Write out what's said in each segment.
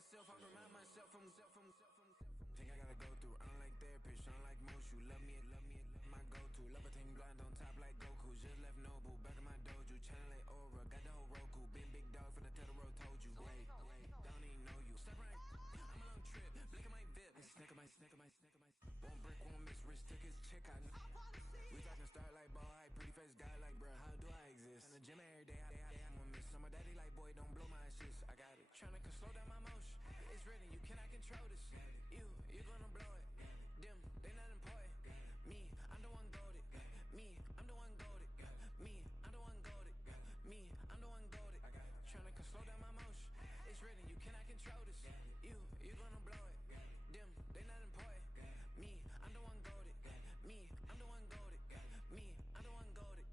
myself, I remind myself from. Think I gotta go through, unlike therapist, unlike most. You love me, my go-to. Love a team blind on top like Goku. Just left Nobu, back in my dojo. Channel like Aura, got the whole Roku. Big dog from the Totoro told you. Wait, don't even know you. Step right, I'm a long trip. Blick at my VIP. Snicker my. One brick, one miss. Rich took his chick out. We talking start like ball high, pretty face guy like, bruh, how do I exist? In the gym every day, I'm gonna miss. Some of daddy like, boy, don't blow my assist. I got it. Tryna slow down my motion. It's written, you cannot control this. You gonna blow it. Them, they not important. Me, I'm the one goated. Me, I'm the one goated. Me, I'm the one goated. Me, I'm the one goated. Tryna slow down my motion. It's written, you cannot control this. You gonna blow it. Them, they not important. Me, I'm the one goated. Me, I'm the one goated. Me, I'm the one goated.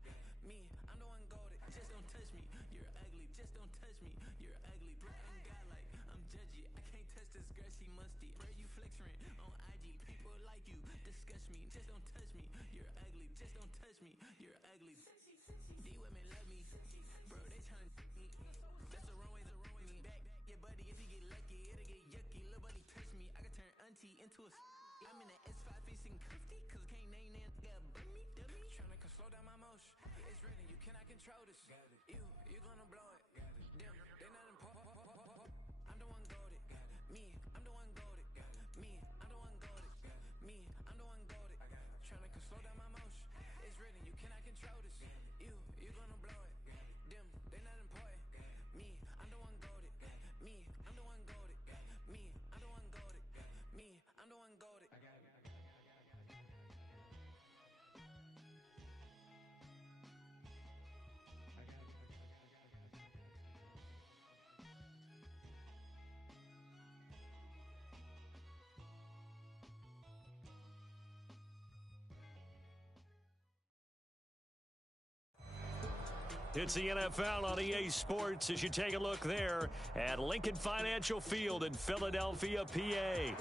Me, I'm the one goated. Just don't touch me, you're ugly. Just don't touch me, you're ugly. Bro, I'm godlike, I'm judgy. I can't touch this girl, she musty. Bro, you flexing on IG. People like you disgust me. Just don't touch me, you're ugly. Just don't touch me, you're ugly. These women love me, bro. They tryna me. That's the wrong way me. Back your buddy if he get lucky, it'll get yucky. Little buddy touch me, I can turn auntie into a. I'm in the S5 facing cuffy, cause I can't name that guy but me. Tryna slow down my motion. It's written, you cannot control this. You gonna blow it. Them, they not important. I'm the one goated. Me, I'm the one goated. Me, I'm the one goated. Me, I'm the one goated. Tryna slow down my motion. It's written, you cannot control this. You gonna blow it. Them, they not important. Me, I'm the one goated. Me, I'm the one goated. Me, I'm the one goated. Me, I'm the one goated. It's the NFL on EA Sports as you take a look there at Lincoln Financial Field in Philadelphia, PA.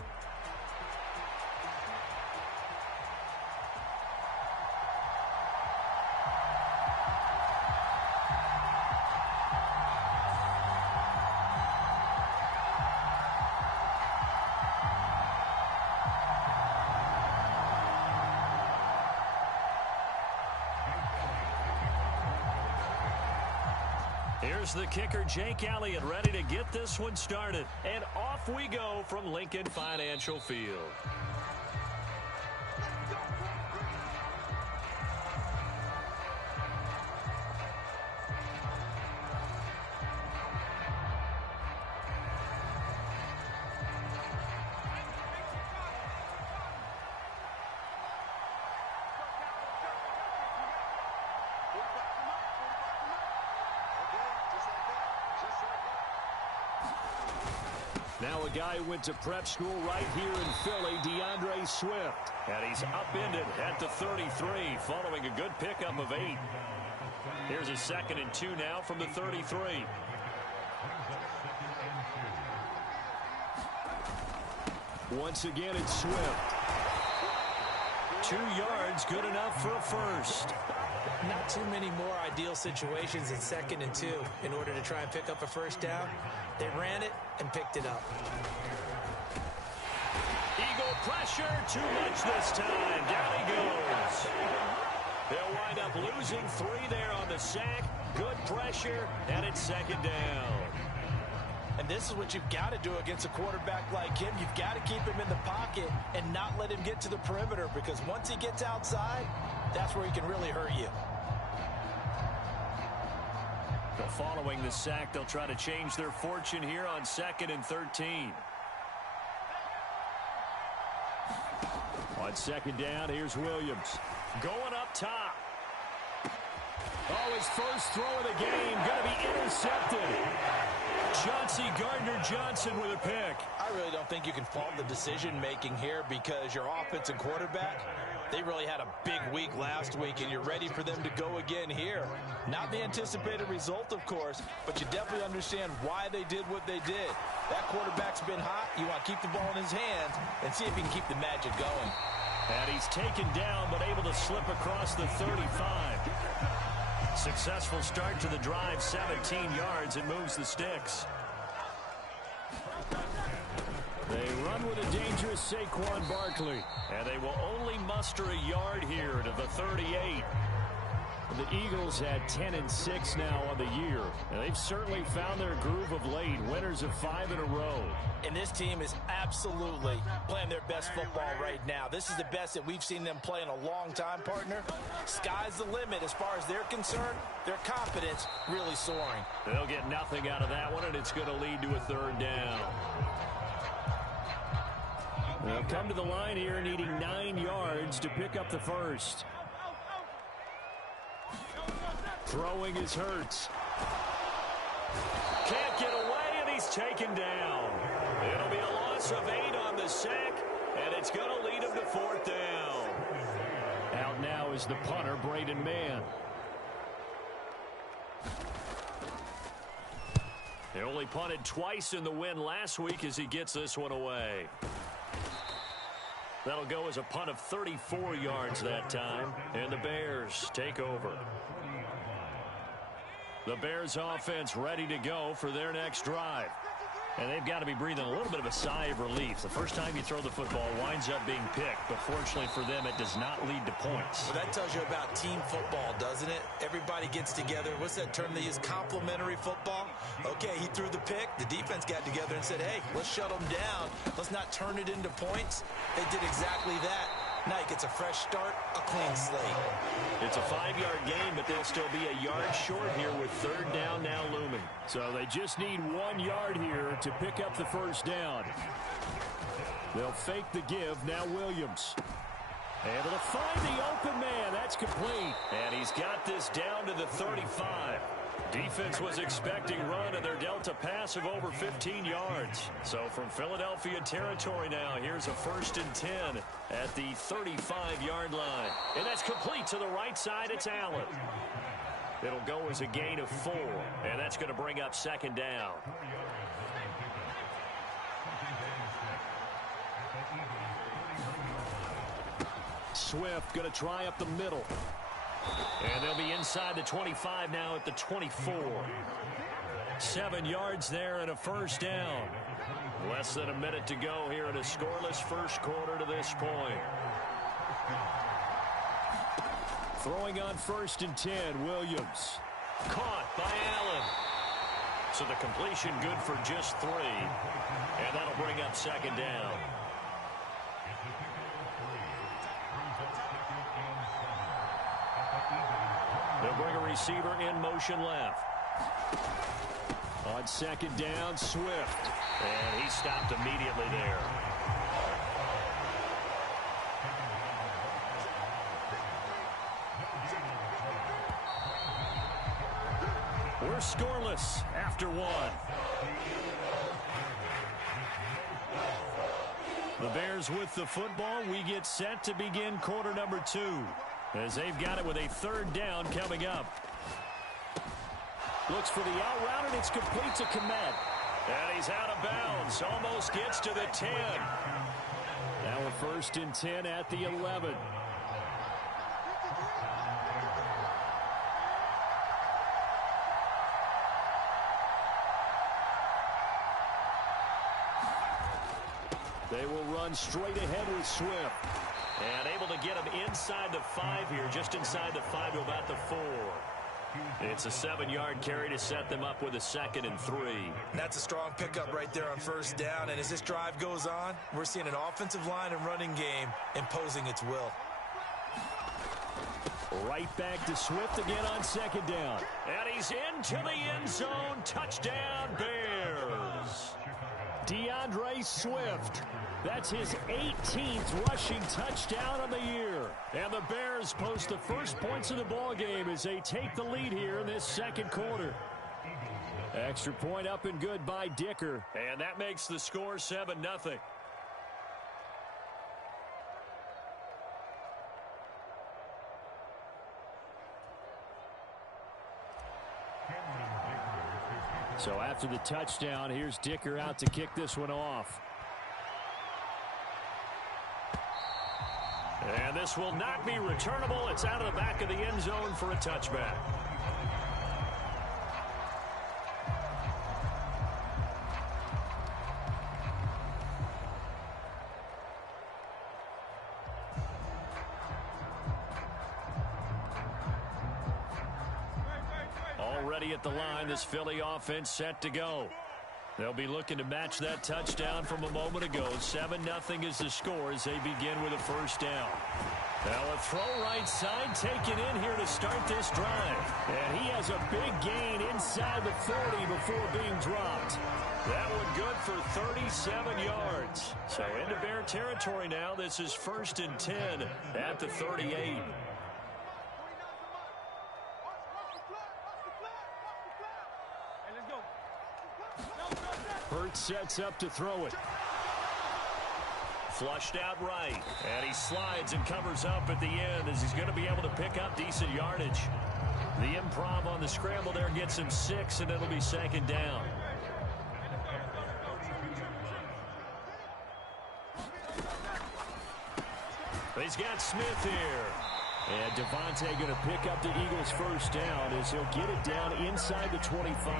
Here's the kicker, Jake Elliott, ready to get this one started. And off we go from Lincoln Financial Field. Now a guy who went to prep school right here in Philly, DeAndre Swift. And he's upended at the 33 following a good pickup of 8. Here's a 2nd and 2 now from the 33. Once again, it's Swift. 2 yards, good enough for a first. Not too many more ideal situations in 2nd and 2 in order to try and pick up a first down. They ran it and picked it up. Eagle pressure, too much this time. Down he goes. They'll wind up losing 3 there on the sack. Good pressure, and it's 2nd down. And this is what you've got to do against a quarterback like him. You've got to keep him in the pocket and not let him get to the perimeter, because once he gets outside, that's where he can really hurt you. But following the sack, they'll try to change their fortune here on 2nd and 13. On 2nd down, here's Williams. Going up top. Oh, his first throw of the game going to be intercepted. Chauncey Gardner-Johnson with a pick. I really don't think you can fault the decision-making here, because your offensive quarterback, they really had a big week last week, and you're ready for them to go again here. Not the anticipated result, of course, but you definitely understand why they did what they did. That quarterback's been hot. You want to keep the ball in his hands and see if he can keep the magic going. And he's taken down, but able to slip across the 35. Successful start to the drive, 17 yards, and moves the sticks. dangerous Saquon Barkley. And they will only muster a yard here to the 38. The Eagles had 10-6 now on the year. And they've certainly found their groove of late. Winners of 5 in a row. And this team is absolutely playing their best football right now. This is the best that we've seen them play in a long time, partner. Sky's the limit as far as they're concerned. Their confidence really soaring. They'll get nothing out of that one, and it's going to lead to a 3rd down. They'll come to the line here needing 9 yards to pick up the first. Throwing is Hurts. Can't get away, and he's taken down. It'll be a loss of 8 on the sack, and it's going to lead him to 4th down. Out now is the punter, Braden Mann. They only punted twice in the win last week as he gets this one away. That'll go as a punt of 34 yards that time, and the Bears take over. The Bears offense ready to go for their next drive. And they've got to be breathing a little bit of a sigh of relief. The first time you throw the football winds up being picked, but fortunately for them, it does not lead to points. Well, that tells you about team football, doesn't it? Everybody gets together. What's that term they use? Complementary football? Okay, he threw the pick. The defense got together and said, hey, let's shut them down. Let's not turn it into points. They did exactly that. Now he gets a fresh start, a clean slate. It's a 5-yard game, but they'll still be a yard short here with 3rd down now looming. So they just need 1 yard here to pick up the first down. They'll fake the give. Now Williams. Able to find the open man. That's complete. And he's got this down to the 35. Defense was expecting run, and they're dealt a pass of over 15 yards. So from Philadelphia territory now, here's a 1st and 10 at the 35-yard line. And that's complete to the right side. It's Allen. It'll go as a gain of 4, and that's going to bring up 2nd down. Swift going to try up the middle. And they'll be inside the 25 now at the 24. 7 yards there and a 1st down. Less than a minute to go here in a scoreless first quarter to this point. Throwing on 1st and 10, Williams. Caught by Allen. So the completion good for just 3. And that'll bring up 2nd down. They'll bring a receiver in motion left. On 2nd down, Swift. And he stopped immediately there. We're scoreless after 1. The Bears with the football. We get set to begin quarter number 2. As they've got it with a 3rd down coming up. Looks for the out route, and it's complete to Kmet. And he's out of bounds. Almost gets to the 10. Now a 1st and 10 at the 11. They will run straight ahead with Swift. And able to get him inside the 5 here, just inside the 5 to about the 4. It's a 7-yard carry to set them up with a 2nd and 3. That's a strong pickup right there on 1st down. And as this drive goes on, we're seeing an offensive line and running game imposing its will. Right back to Swift again on 2nd down. And he's into the end zone. Touchdown, Bears. DeAndre Swift. That's his 18th rushing touchdown of the year. And the Bears post the first points of the ball game as they take the lead here in this 2nd quarter. Extra point up and good by Dicker. And that makes the score 7-0. So after the touchdown, here's Dicker out to kick this one off. And this will not be returnable. It's out of the back of the end zone for a touchback. ready at the line. This Philly offense set to go. They'll be looking to match that touchdown from a moment ago. 7-0 is the score as they begin with a first down. Now a throw right side taken in here to start this drive. And he has a big gain inside the 40 before being dropped. That one good for 37 yards. So into Bear territory now. This is 1st and 10 at the 38. Hurts sets up to throw it. Flushed out right. And he slides and covers up at the end as he's going to be able to pick up decent yardage. The improv on the scramble there gets him 6, and it'll be 2nd down. He's got Smith here. And Devontae going to pick up the Eagles' first down as he'll get it down inside the 25.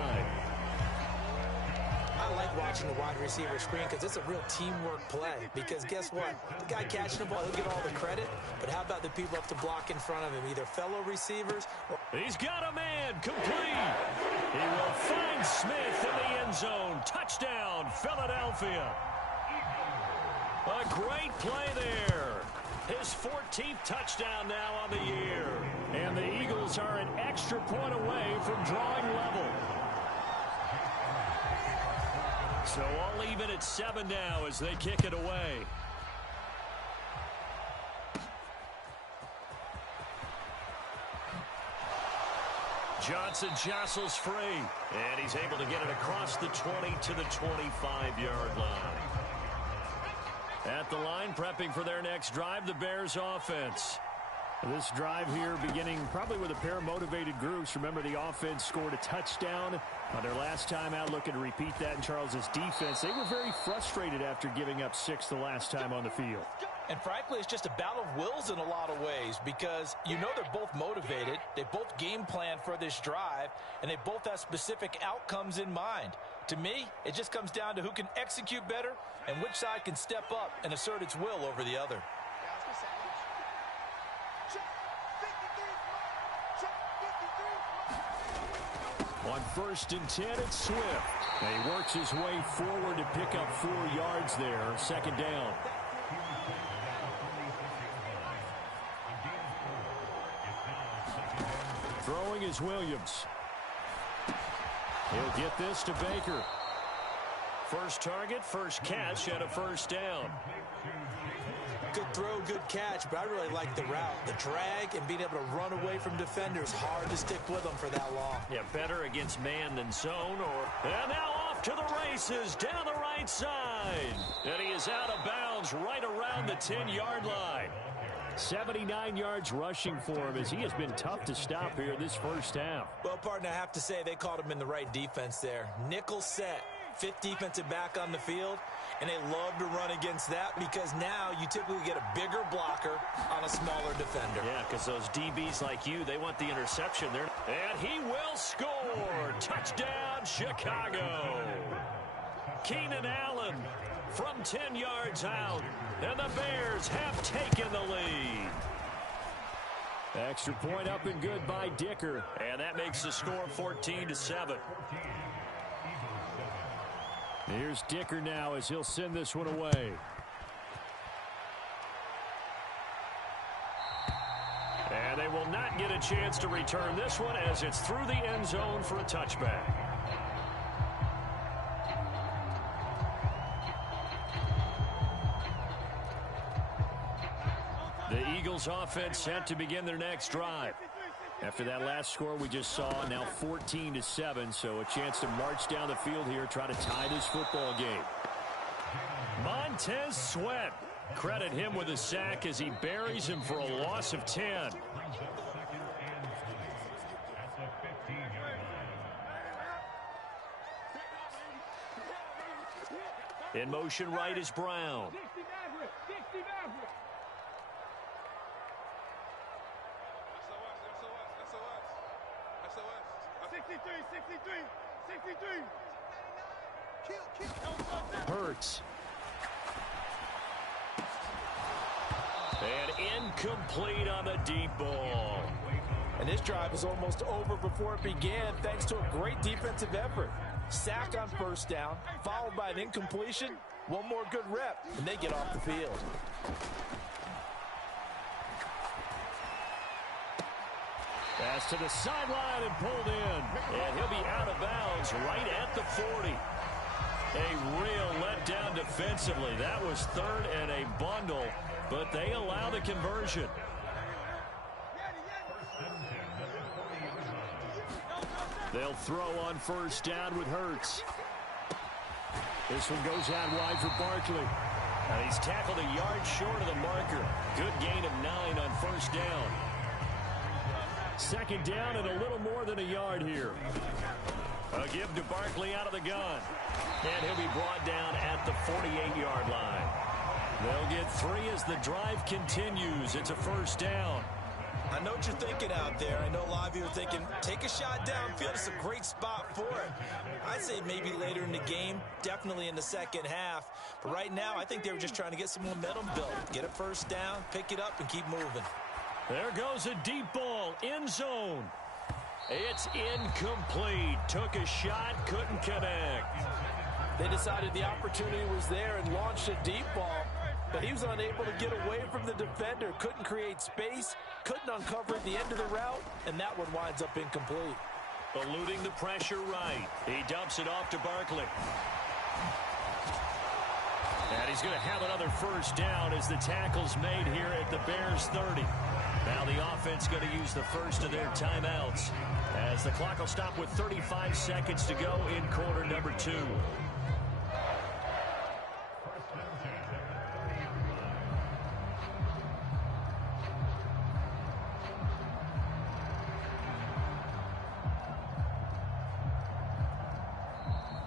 I like watching the wide receiver screen because it's a real teamwork play. Because guess what? The guy catching the ball, he'll get all the credit. But how about the people up to block in front of him? Either fellow receivers or... He's got a man complete. He will find Smith in the end zone. Touchdown, Philadelphia. A great play there. His 14th touchdown now on the year. And the Eagles are an extra point away from drawing level. So all even at 7 now as they kick it away. Johnson jostles free. And he's able to get it across the 20 to the 25-yard line. At the line, prepping for their next drive, the Bears offense. This drive here beginning probably with a pair of motivated groups. Remember, the offense scored a touchdown on their last time out, looking to repeat that in Charles's defense. They were very frustrated after giving up 6 the last time on the field. And frankly, it's just a battle of wills in a lot of ways because you know they're both motivated. They both game plan for this drive, and they both have specific outcomes in mind. To me, it just comes down to who can execute better and which side can step up and assert its will over the other. On 1st and 10, it's Swift. And he works his way forward to pick up 4 yards there. 2nd down. Throwing is Williams. He'll get this to Baker. First target, first catch, and a first down. Good throw, good catch, but I really like the route. The drag and being able to run away from defenders, hard to stick with them for that long. Yeah, better against man than zone. And now off to the races down the right side. And he is out of bounds right around the 10-yard line. 79 yards rushing for him as he has been tough to stop here this first half. Well, partner, I have to say they called him in the right defense there. Nickel set, 5th defensive back on the field, and they love to run against that because now you typically get a bigger blocker on a smaller defender. Yeah, because those DBs like you, they want the interception there. And he will score. Touchdown, Chicago. Keenan Allen from 10 yards out. And the Bears have taken the lead. Extra point up and good by Dicker. And that makes the score 14-7. Here's Dicker now as he'll send this one away. And they will not get a chance to return this one as it's through the end zone for a touchback. The Eagles offense set to begin their next drive. After that last score we just saw, now 14-7, so a chance to march down the field here, try to tie this football game. Montez Sweat. Credit him with a sack as he buries him for a loss of 10. In motion right is Brown. 63. Hurts. And incomplete on the deep ball. And this drive is almost over before it began thanks to a great defensive effort. Sack on first down, followed by an incompletion. One more good rep, and they get off the field. Pass to the sideline and pulled in. And he'll be out of bounds right at the 40. A real letdown defensively. That was third and a bundle, but they allow the conversion. They'll throw on first down with Hurts. This one goes out wide for Barkley. And he's tackled a yard short of the marker. Good gain of 9 on first down. Second down and a little more than a yard here. A give to Barkley out of the gun. And he'll be brought down at the 48-yard line. They'll get 3 as the drive continues. It's a first down. I know what you're thinking out there. I know a lot of you are thinking, take a shot downfield. It's a great spot for it. I'd say maybe later in the game, definitely in the second half. But right now, I think they were just trying to get some momentum built. Get a first down, pick it up, and keep moving. There goes a deep ball, end zone. It's incomplete. Took a shot, couldn't connect. They decided the opportunity was there and launched a deep ball. But he was unable to get away from the defender, couldn't create space, couldn't uncover at the end of the route, and that one winds up incomplete. Eluding the pressure right. He dumps it off to Barkley. And he's going to have another first down as the tackle's made here at the Bears 30. Now the offense going to use the first of their timeouts as the clock will stop with 35 seconds to go in quarter number 2.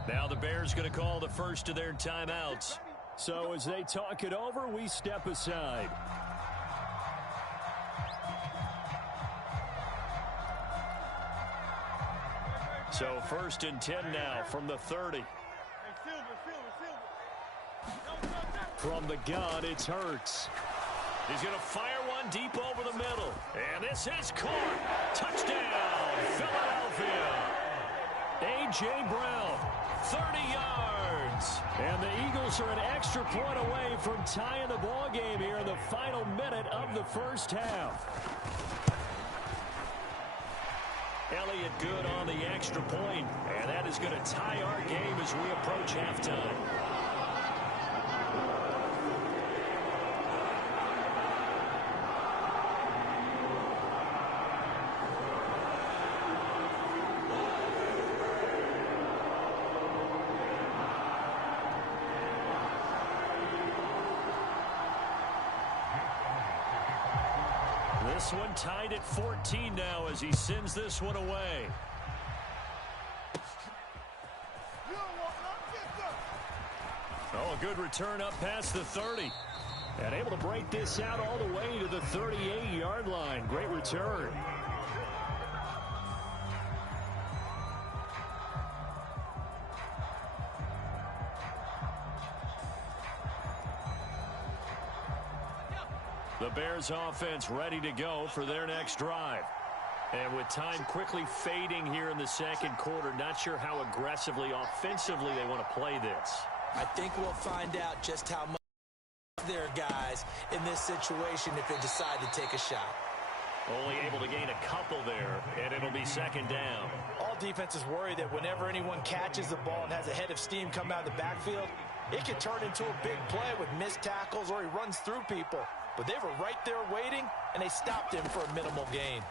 Now the Bears going to call the first of their timeouts. So as they talk it over, we step aside. So first and 10 now from the 30. From the gun, it's Hurts. He's going to fire one deep over the middle. And this is caught. Touchdown, Philadelphia. A.J. Brown, 30 yards. And the Eagles are an extra point away from tying the ball game here in the final minute of the first half. Elliott good on the extra point, and that is going to tie our game as we approach halftime. This one tied at 14 now as he sends this one away. Oh, a good return up past the 30. And able to break this out all the way to the 38-yard line. Great return. The Bears offense ready to go for their next drive. And with time quickly fading here in the second quarter, not sure how aggressively, offensively they want to play this. I think we'll find out just how much their guys in this situation if they decide to take a shot. Only able to gain a couple there, and it'll be second down. All defenses worry that whenever anyone catches the ball and has a head of steam come out of the backfield, it can turn into a big play with missed tackles or he runs through people. But they were right there waiting, and they stopped him for a minimal gain.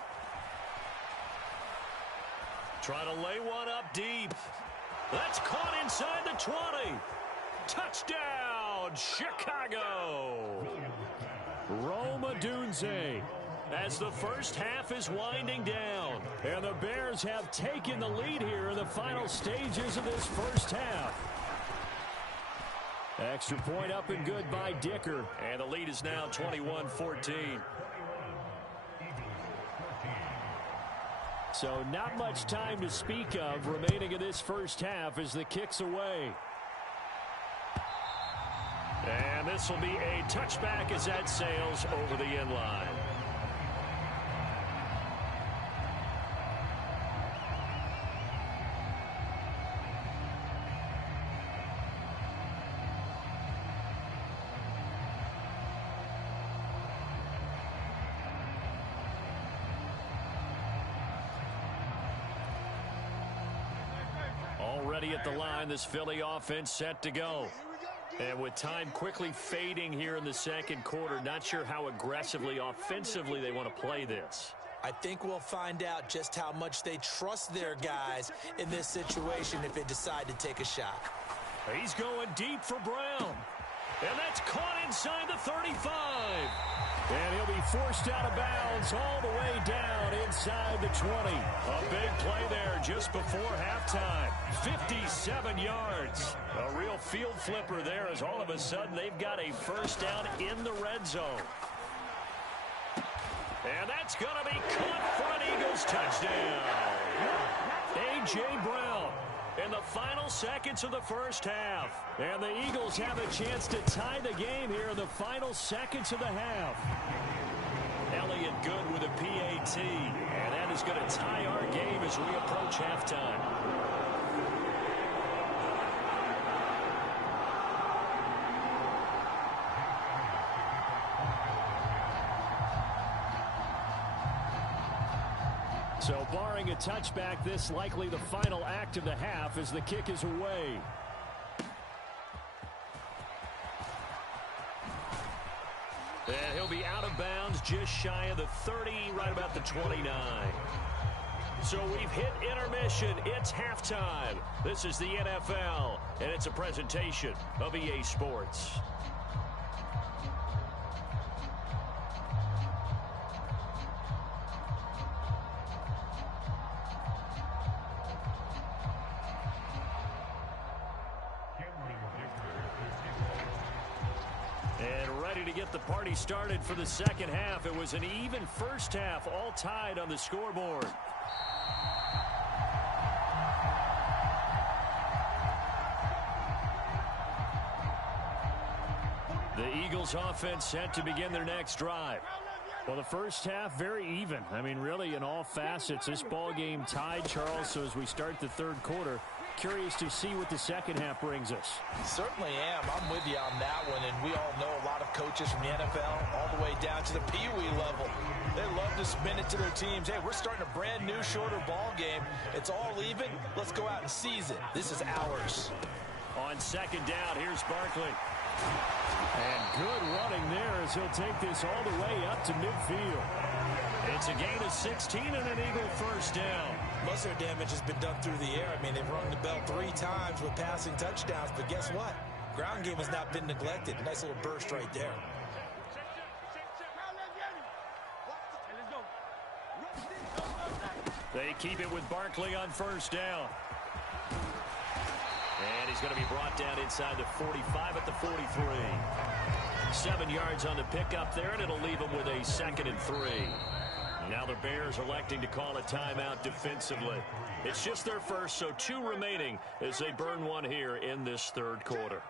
Trying to lay one up deep. That's caught inside the 20. Touchdown, Chicago. Rome Odunze as the first half is winding down. And the Bears have taken the lead here in the final stages of this first half. Extra point up and good by Dicker. And the lead is now 21-14. So not much time to speak of remaining in this first half as the kick's away. And this will be a touchback as that sails over the end line. ready at the line. This Philly offense set to go. And with time quickly fading here in the second quarter, not sure how aggressively, offensively they want to play this. I think we'll find out just how much they trust their guys in this situation if they decide to take a shot. He's going deep for Brown. And that's caught inside the 35. And he'll be forced out of bounds all the way down inside the 20. A big play there just before halftime. 57 yards. A real field flipper there as all of a sudden they've got a first down in the red zone. And that's going to be caught for an Eagles touchdown. A.J. Brown in the final seconds of the first half. And the Eagles have a chance to tie the game here in the final seconds of the half. Elliott good with a PAT. And that is going to tie our game as we approach halftime. So barring a touchback, this likely the final act of the half as the kick is away. And he'll be out of bounds just shy of the 30, right about the 29. So we've hit intermission. It's halftime. This is the NFL, and it's a presentation of EA Sports. The party started for the second half. It was an even first half, all tied on the scoreboard. The Eagles offense set to begin their next drive. Well, the first half, very even. I mean, really, in all facets, this ball game tied, Charles. So as we start the third quarter, curious to see what the second half brings us. Certainly am. I'm with you on that one, and we all know a lot of coaches from the NFL all the way down to the Pee-wee level. They love to spin it to their teams. Hey, we're starting a brand new, shorter ball game. It's all even. Let's go out and seize it. This is ours. On second down, here's Barkley. And good running there as he'll take this all the way up to midfield. It's a gain of 16 and an Eagle first down. Most of their damage has been done through the air. I mean, they've rung the bell 3 times with passing touchdowns, but guess what? Ground game has not been neglected. Nice little burst right there. They keep it with Barkley on first down. And he's going to be brought down inside the 45 at the 43. 7 yards on the pickup there, and it'll leave him with a 2nd and 3. Now the Bears electing to call a timeout defensively. It's just their first, so 2 remaining as they burn one here in this third quarter.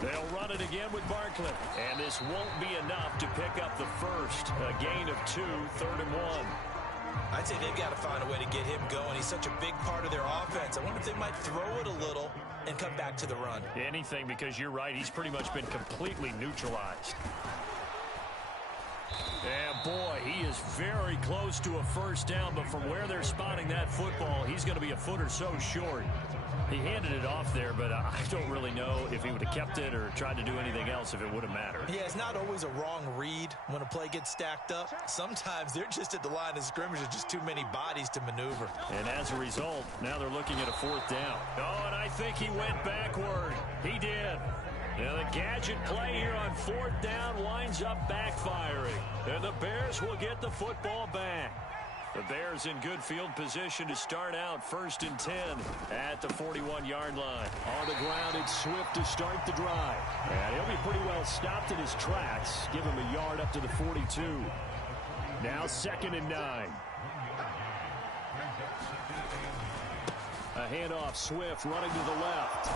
They'll run it again with Barkley. And this won't be enough to pick up the first. A gain of 2, 3rd and 1. I'd say they've got to find a way to get him going. He's such a big part of their offense. I wonder if they might throw it a little and come back to the run. Anything, because you're right. He's pretty much been completely neutralized. And boy, he is very close to a first down, but from where they're spotting that football, he's going to be a foot or so short. He handed it off there, but I don't really know if he would have kept it or tried to do anything else if it would have mattered. Yeah, it's not always a wrong read when a play gets stacked up. Sometimes they're just at the line of scrimmage. There's just too many bodies to maneuver. And as a result, now they're looking at a 4th down. Oh, and I think he went backward. He did. Now the gadget play here on 4th down winds up backfiring. And the Bears will get the football back. The Bears in good field position to start out 1st and 10 at the 41-yard line. On the ground, it's Swift to start the drive. And he'll be pretty well stopped in his tracks. Give him a yard up to the 42. Now 2nd and 9. A handoff, Swift running to the left.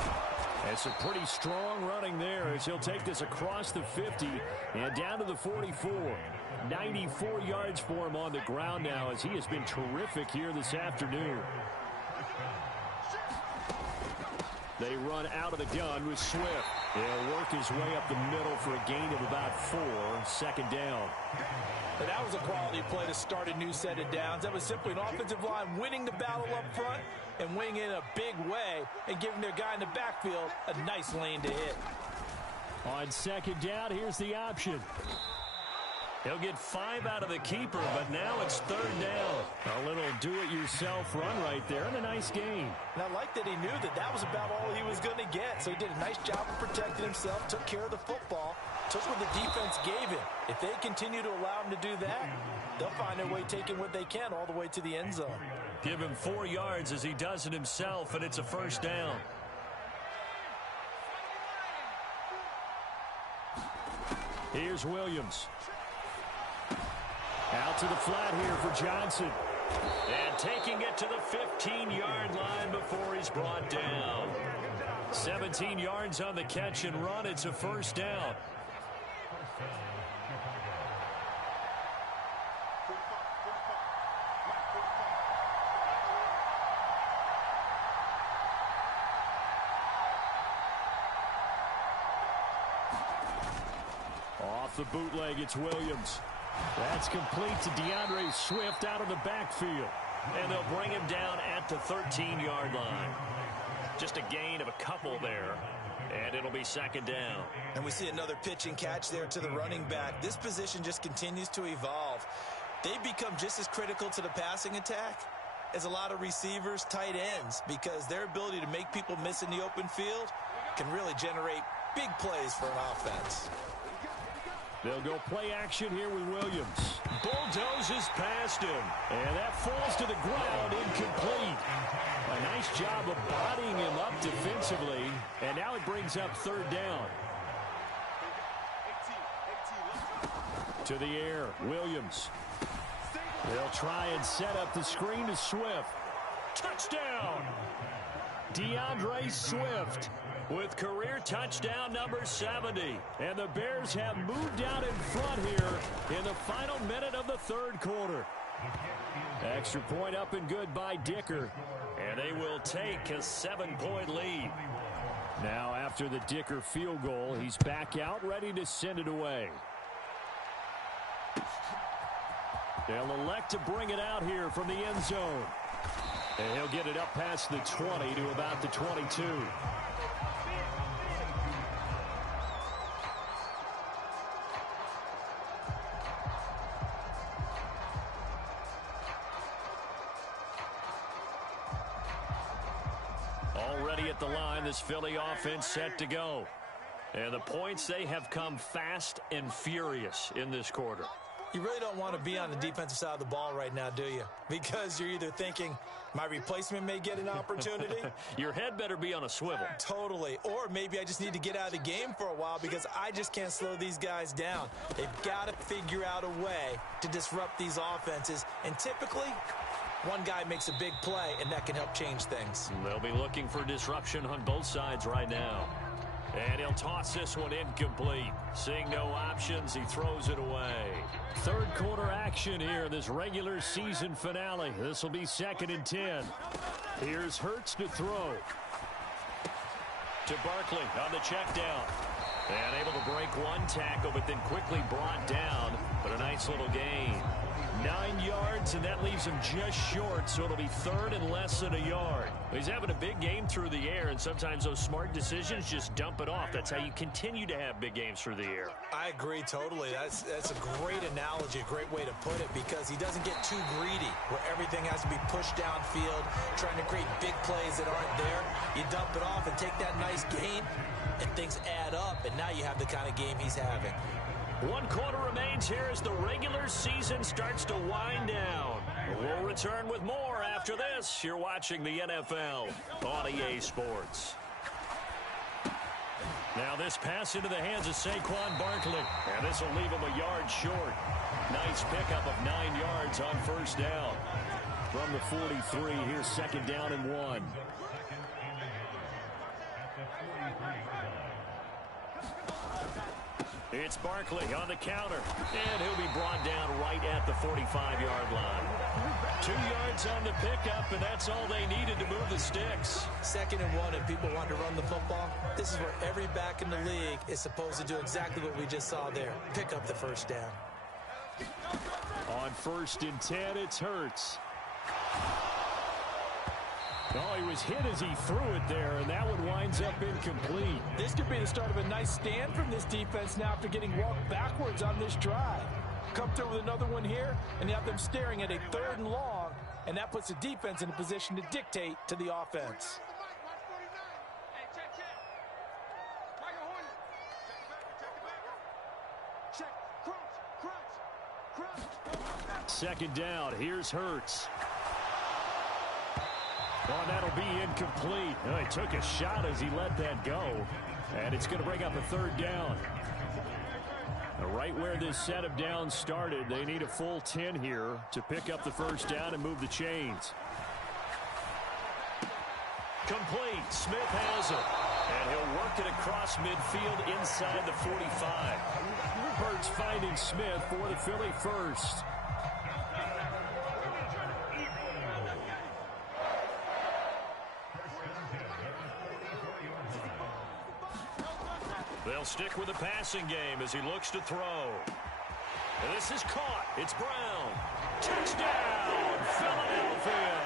It's a pretty strong running there as he'll take this across the 50 and down to the 44. 94 yards for him on the ground now as he has been terrific here this afternoon. They run out of the gun with Swift. He'll work his way up the middle for a gain of about 4. Second down. But that was a quality play to start a new set of downs. That was simply an offensive line winning the battle up front and winning in a big way and giving their guy in the backfield a nice lane to hit. On second down, here's the option. He'll get 5 out of the keeper, but now it's third down. A little do-it-yourself run right there, and a nice gain. And I like that he knew that that was about all he was going to get, so he did a nice job of protecting himself, took care of the football, took what the defense gave him. If they continue to allow him to do that, they'll find their way taking what they can all the way to the end zone. Give him 4 yards as he does it himself, and it's a first down. Here's Williams. Out to the flat here for Johnson. And taking it to the 15-yard line before he's brought down. 17 yards on the catch and run. It's a first down. Off the bootleg, it's Williams. That's complete to DeAndre Swift out of the backfield. And they'll bring him down at the 13-yard line. Just a gain of a couple there. And it'll be second down. And we see another pitch and catch there to the running back. This position just continues to evolve. They become just as critical to the passing attack as a lot of receivers, tight ends, because their ability to make people miss in the open field can really generate big plays for an offense. They'll go play action here with Williams. Bulldozes past him. And that falls to the ground, incomplete. A nice job of bodying him up defensively. And now it brings up third down. To the air, Williams. They'll try and set up the screen to Swift. Touchdown! DeAndre Swift with career touchdown number 70. And the Bears have moved out in front here in the final minute of the third quarter. Extra point up and good by Dicker. And they will take a 7-point lead. Now after the Dicker field goal, he's back out ready to send it away. They'll elect to bring it out here from the end zone. And he'll get it up past the 20 to about the 22. Already at the line, this Philly offense set to go. And the points, they have come fast and furious in this quarter. You really don't want to be on the defensive side of the ball right now, do you? Because you're either thinking, my replacement may get an opportunity. Your head better be on a swivel. Totally. Or maybe I just need to get out of the game for a while because I just can't slow these guys down. They've got to figure out a way to disrupt these offenses. And typically, one guy makes a big play, and that can help change things. They'll be looking for disruption on both sides right now. And he'll toss this one incomplete. Seeing no options, he throws it away. Third quarter action here in this regular season finale. This will be 2nd and 10. Here's Hurts to throw. To Barkley on the check down. And able to break one tackle, but then quickly brought down. But a nice little gain. 9 yards, and that leaves him just short, so it'll be third and less than a yard. He's having a big game through the air, and sometimes those smart decisions just dump it off. That's how you continue to have big games through the air. I agree totally. That's a great analogy, a great way to put it, because he doesn't get too greedy where everything has to be pushed downfield, trying to create big plays that aren't there. You dump it off and take that nice gain, and things add up, and now you have the kind of game he's having. 1 quarter remains here as the regular season starts to wind down. We'll return with more after this. You're watching the NFL on EA Sports. Now this pass into the hands of Saquon Barkley. And this will leave him a yard short. Nice pickup of 9 yards on first down. From the 43, here's 2nd down and 1. It's Barkley on the counter, and he'll be brought down right at the 45-yard line. 2 yards on the pickup, and that's all they needed to move the sticks. 2nd and 1, and people want to run the football. This is where every back in the league is supposed to do exactly what we just saw there. Pick up the first down. On 1st and 10, it's Hurts. Oh, he was hit as he threw it there, and that one winds up incomplete. This could be the start of a nice stand from this defense now after getting walked backwards on this drive. Come through with another one here, and you have them staring at a 3rd and long, and that puts the defense in a position to dictate to the offense. Second down, here's Hurts. Oh, that'll be incomplete. Oh, he took a shot as he let that go. And it's going to bring up a 3rd down. Right where this set of downs started, they need a full 10 here to pick up the first down and move the chains. Complete. Smith has it. And he'll work it across midfield inside the 45. Hurts finding Smith for the Philly first. They'll stick with the passing game as he looks to throw. And this is caught. It's Brown. Touchdown, Philadelphia.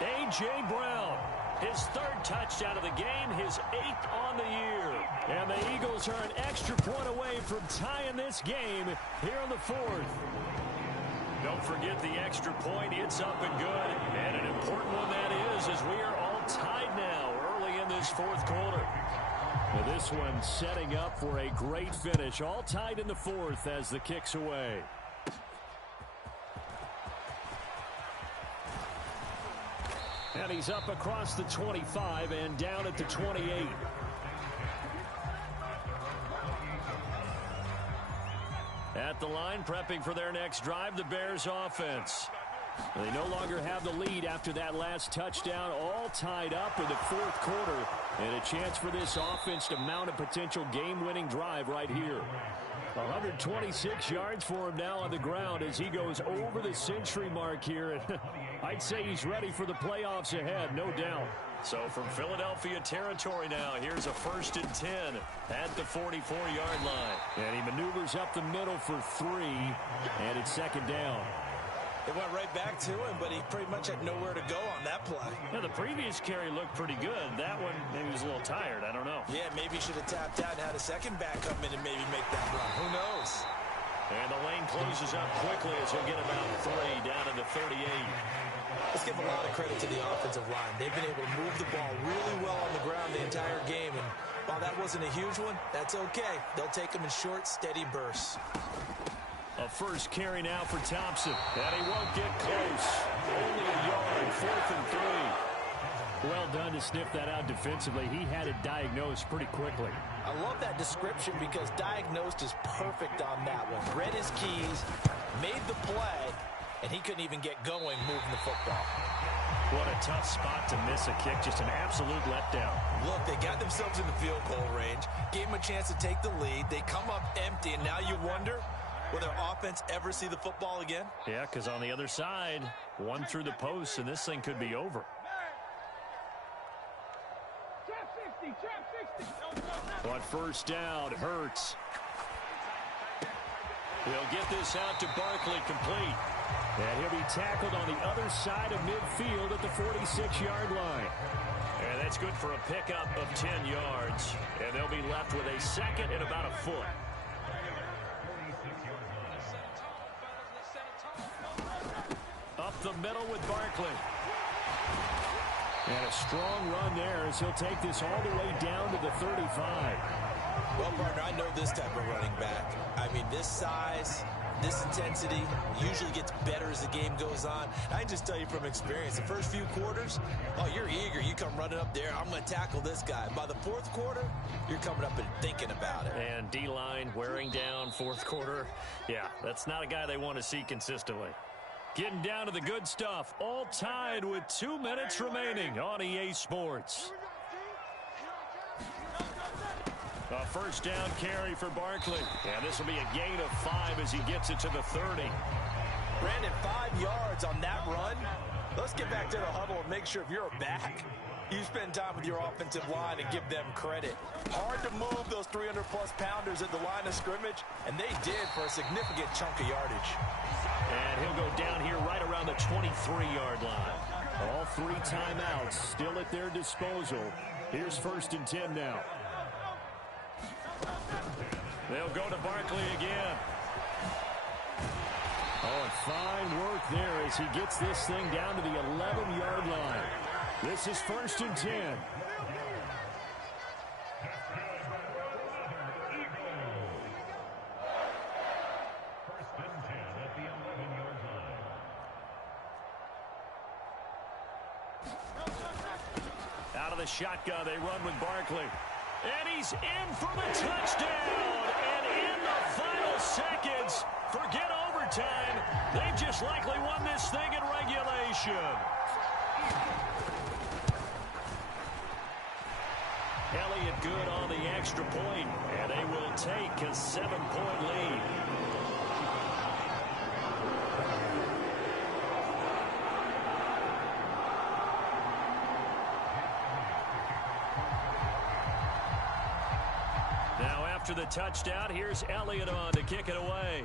A.J. Brown, his 3rd touchdown of the game, his 8th on the year. And the Eagles are an extra point away from tying this game here in the 4th. Don't forget the extra point. It's up and good. And an important one that is, as we are all tied now early in this 4th quarter. Now this one setting up for a great finish. All tied in the 4th as the kick's away. And he's up across the 25 and down at the 28. At the line, prepping for their next drive, the Bears offense. They no longer have the lead after that last touchdown, all tied up in the 4th quarter. And a chance for this offense to mount a potential game-winning drive right here. 126 yards for him now on the ground as he goes over the century mark here. And I'd say he's ready for the playoffs ahead, no doubt. So from Philadelphia territory now, here's a 1st and 10 at the 44-yard line. And he maneuvers up the middle for 3, and it's 2nd down. It went right back to him, but he pretty much had nowhere to go on that play. Yeah, the previous carry looked pretty good. That one, maybe he was a little tired. I don't know. Yeah, maybe he should have tapped out and had a second back come in and maybe make that run. Who knows? And the lane closes up quickly as he'll get about 3 down to the 38. Let's give a lot of credit to the offensive line. They've been able to move the ball really well on the ground the entire game. And while that wasn't a huge one, that's okay. They'll take them in short, steady bursts. A first carry now for Thompson. And he won't get close. Only a yard, 4th and 3. Well done to sniff that out defensively. He had it diagnosed pretty quickly. I love that description because diagnosed is perfect on that one. Read his keys, made the play, and he couldn't even get going moving the football. What a tough spot to miss a kick. Just an absolute letdown. Look, they got themselves in the field goal range, gave them a chance to take the lead. They come up empty, and now you wonder, will their offense ever see the football again? Yeah, because on the other side, one through the post, and this thing could be over. On 1st down, Hurts. He'll get this out to Barkley, complete. And he'll be tackled on the other side of midfield at the 46-yard line. And that's good for a pickup of 10 yards. And they'll be left with a 2nd and about a foot. Up the middle with Barkley. And a strong run there as he'll take this all the way down to the 35. Well, partner, I know this type of running back. I mean, this size, this intensity usually gets better as the game goes on. I can just tell you from experience, the first few quarters, oh, you're eager. You come running up there, I'm going to tackle this guy. By the 4th quarter, you're coming up and thinking about it. And D-line wearing down 4th quarter. Yeah, that's not a guy they want to see consistently. Getting down to the good stuff. All tied with 2 minutes remaining on EA Sports. A first down carry for Barkley. And this will be a gain of 5 as he gets it to the 30. Brandon, 5 yards on that run. Let's get back to the huddle and make sure if you're a back, you spend time with your offensive line and give them credit. Hard to move those 300-plus pounders at the line of scrimmage, and they did for a significant chunk of yardage. And he'll go down here right around the 23-yard line. All 3 timeouts still at their disposal. Here's 1st and 10 now. They'll go to Barkley again. Oh, and fine work there as he gets this thing down to the 11-yard line. This is 1st and 10. Out of the shotgun, they run with Barkley. And he's in for the touchdown. And in the final seconds, forget overtime. They've just likely won this thing in regulation. Elliott good on the extra point, and they will take a 7-point lead. Now after the touchdown, here's Elliott on to kick it away.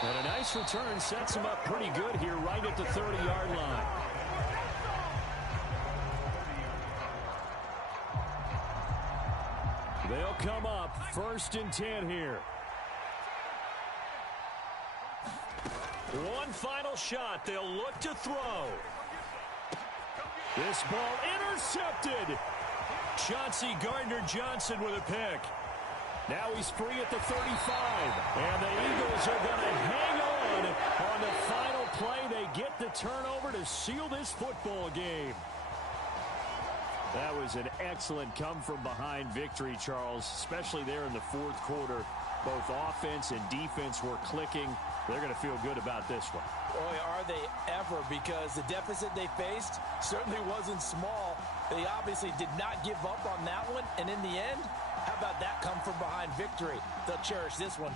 And a nice return sets him up pretty good here right at the 30-yard line. They'll come up 1st and 10 here. One final shot. They'll look to throw. This ball intercepted. Chauncey Gardner-Johnson with a pick. Now he's free at the 35, and the Eagles are going to hang on the final play. They get the turnover to seal this football game. That was an excellent come-from-behind victory, Charles, especially there in the 4th quarter. Both offense and defense were clicking. They're going to feel good about this one. Boy, are they ever, because the deficit they faced certainly wasn't small. They obviously did not give up on that one, and in the end, how about that come-from-behind victory? They'll cherish this one.